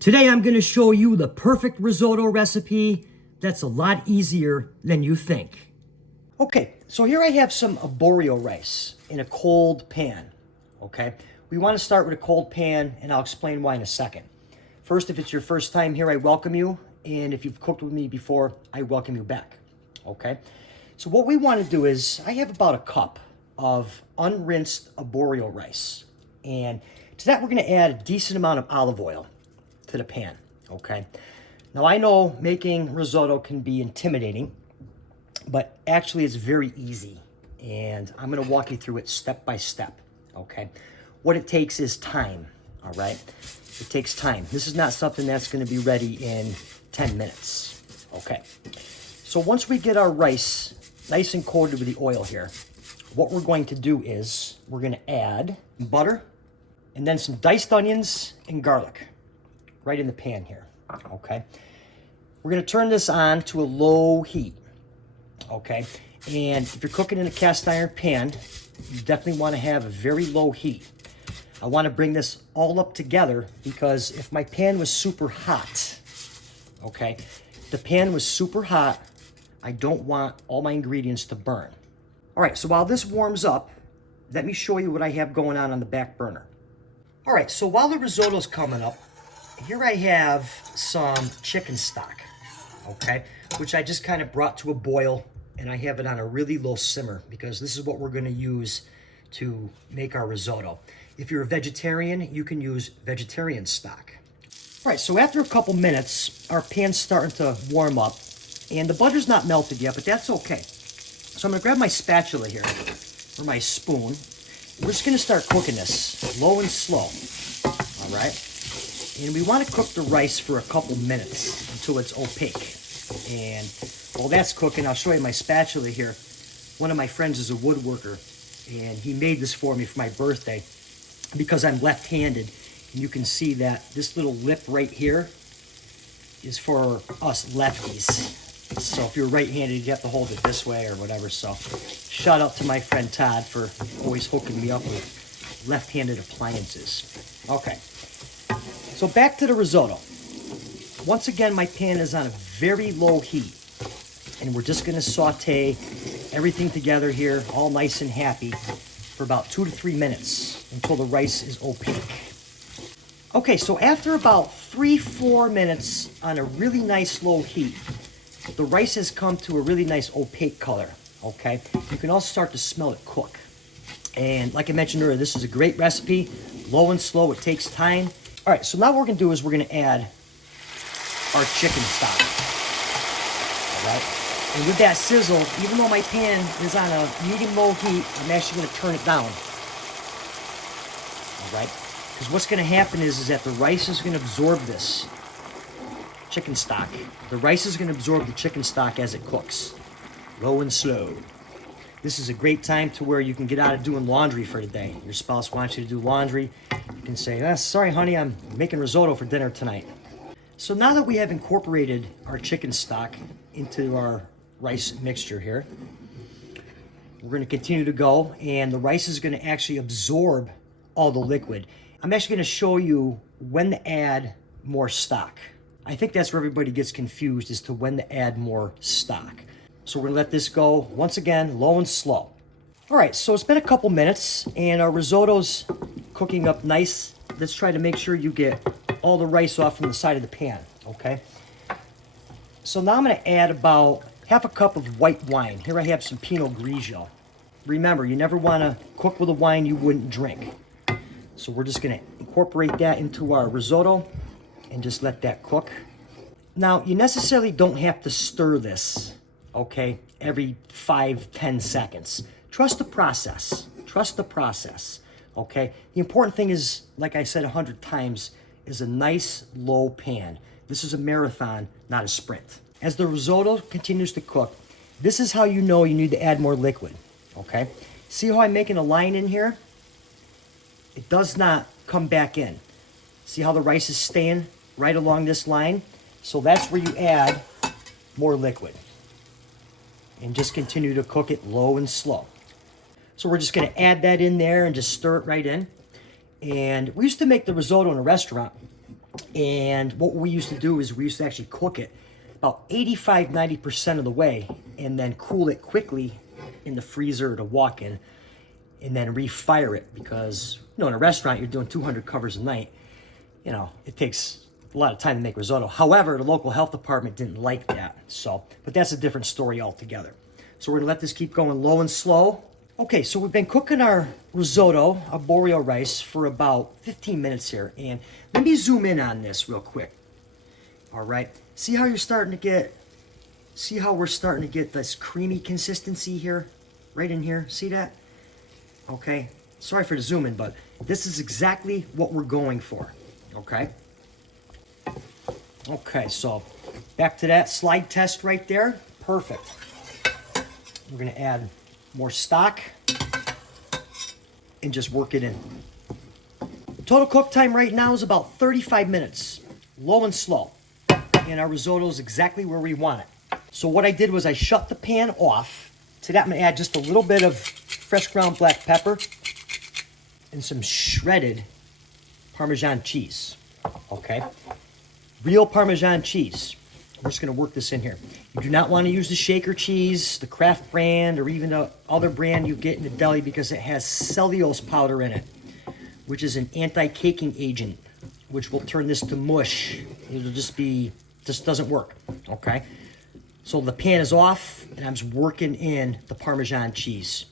Today I'm going to show you the perfect risotto recipe that's a lot easier than you think. Okay, so here I have some arborio rice in a cold pan, okay? We want to start with a cold pan, and I'll explain why in a second. First, if it's your first time here, I welcome you, and if you've cooked with me before, I welcome you back, okay? So what we want to do is, I have about a cup of unrinsed arborio rice, and to that we're going to add a decent amount of olive oil to the pan, okay? Now I know making risotto can be intimidating, but actually it's very easy, and I'm gonna walk you through it step by step, okay? What it takes is time, all right? It takes time. This is not something that's gonna be ready in 10 minutes, okay? So once we get our rice nice and coated with the oil here, what we're going to do is we're gonna add butter and then some diced onions and garlic right in the pan here, okay? We're gonna turn this on to a low heat, okay? And if you're cooking in a cast iron pan, you definitely wanna have a very low heat. I wanna bring this all up together because if my pan was super hot, okay? If the pan was super hot, I don't want all my ingredients to burn. All right, so while this warms up, let me show you what I have going on the back burner. All right, so while the risotto's coming up, here I have some chicken stock, okay, which I just kind of brought to a boil, and I have it on a really low simmer because this is what we're going to use to make our risotto. If you're a vegetarian, you can use vegetarian stock. All right, so after a couple minutes, our pan's starting to warm up, and the butter's not melted yet, but that's okay. So I'm going to grab my spatula here, or my spoon. We're just going to start cooking this low and slow, all right? And we want to cook the rice for a couple minutes until it's opaque. And while that's cooking, I'll show you my spatula here. One of my friends is a woodworker, and he made this for me for my birthday because I'm left-handed. And you can see that this little lip right here is for us lefties. So if you're right-handed, you have to hold it this way or whatever. So shout out to my friend Todd for always hooking me up with left-handed appliances. Okay. So back to the risotto. Once again, my pan is on a very low heat, and we're just gonna saute everything together here, all nice and happy, for about 2 to 3 minutes until the rice is opaque. Okay, so after about 3-4 minutes on a really nice low heat, the rice has come to a really nice opaque color, okay? You can also start to smell it cook. And like I mentioned earlier, this is a great recipe, low and slow, it takes time. All right, so now what we're gonna do is we're gonna add our chicken stock, all right? And with that sizzle, even though my pan is on a medium-low heat, I'm actually gonna turn it down, all right? Because what's gonna happen is that the rice is gonna absorb this chicken stock. The rice is gonna absorb the chicken stock as it cooks, low and slow. This is a great time to where you can get out of doing laundry for the day. Your spouse wants you to do laundry. You can say, sorry, honey, I'm making risotto for dinner tonight. So now that we have incorporated our chicken stock into our rice mixture here, we're gonna continue to go, and the rice is gonna actually absorb all the liquid. I'm actually gonna show you when to add more stock. I think that's where everybody gets confused as to when to add more stock. So we're gonna let this go, once again, low and slow. All right, so it's been a couple minutes, and our risotto's cooking up nice. Let's try to make sure you get all the rice off from the side of the pan, okay? So now I'm gonna add about half a cup of white wine. Here I have some Pinot Grigio. Remember, you never wanna cook with a wine you wouldn't drink. So we're just gonna incorporate that into our risotto and just let that cook. Now, you necessarily don't have to stir this, okay, every 5-10 seconds. Trust the process. Trust the process, okay? The important thing is, like I said 100 times, is a nice low pan. This is a marathon, not a sprint. As the risotto continues to cook, this is how you know you need to add more liquid, okay? See how I'm making a line in here? It does not come back in. See how the rice is staying right along this line? So that's where you add more liquid. And just continue to cook it low and slow. So we're just gonna add that in there and just stir it right in. And we used to make the risotto in a restaurant. And what we used to do is we used to actually cook it about 85–90% of the way and then cool it quickly in the freezer to walk in and then refire it, because in a restaurant you're doing 200 covers a night. It takes a lot of time to make risotto. However, the local health department didn't like that. But that's a different story altogether. So we're gonna let this keep going low and slow. Okay, so we've been cooking our risotto, arborio rice, for about 15 minutes here. And let me zoom in on this real quick. All right, see how we're starting to get this creamy consistency here, right in here, see that? Okay, sorry for the zoom in, but this is exactly what we're going for, okay? Okay, so back to that slide test right there, perfect. We're gonna add more stock and just work it in. Total cook time right now is about 35 minutes, low and slow. And our risotto is exactly where we want it. So what I did was I shut the pan off. To that I'm gonna add just a little bit of fresh ground black pepper and some shredded Parmesan cheese, okay? Real Parmesan cheese. We're just gonna work this in here. You do not wanna use the shaker cheese, the Kraft brand, or even the other brand you get in the deli, because it has cellulose powder in it, which is an anti-caking agent, which will turn this to mush. It'll just doesn't work, okay? So the pan is off, and I'm just working in the Parmesan cheese,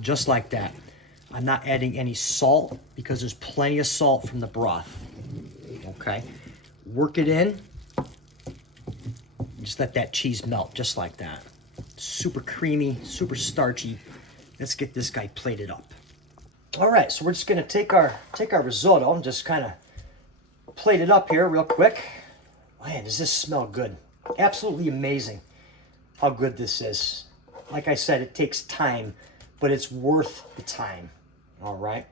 just like that. I'm not adding any salt because there's plenty of salt from the broth, okay? Work it in. Just let that cheese melt, just like that. Super creamy, super starchy. Let's get this guy plated up. All right, so we're just gonna take our risotto and just kind of plate it up here real quick. Man, does this smell good? Absolutely amazing how good this is. Like I said, it takes time, but it's worth the time. All right.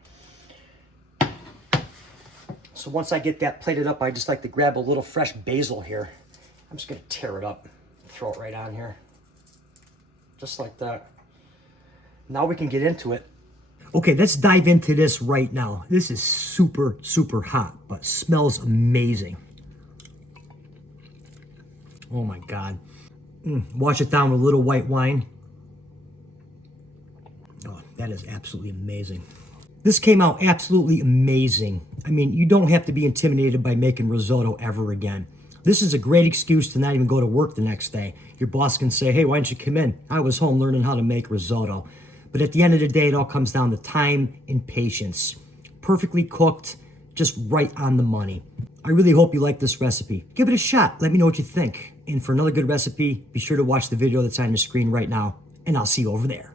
So once I get that plated up, I just like to grab a little fresh basil here. I'm just gonna tear it up, throw it right on here. Just like that. Now we can get into it. Okay, let's dive into this right now. This is super, super hot, but smells amazing. Oh my God. Wash it down with a little white wine. Oh, that is absolutely amazing. This came out absolutely amazing. I mean, you don't have to be intimidated by making risotto ever again. This is a great excuse to not even go to work the next day. Your boss can say, hey, why don't you come in? I was home learning how to make risotto. But at the end of the day, it all comes down to time and patience. Perfectly cooked, just right on the money. I really hope you like this recipe. Give it a shot. Let me know what you think. And for another good recipe, be sure to watch the video that's on your screen right now, and I'll see you over there.